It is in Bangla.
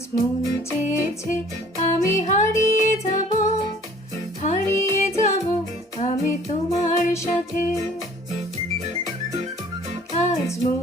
আজ মন চেয়েছে আমি হারিয়ে যাব আমি তোমার সাথে। আজ মন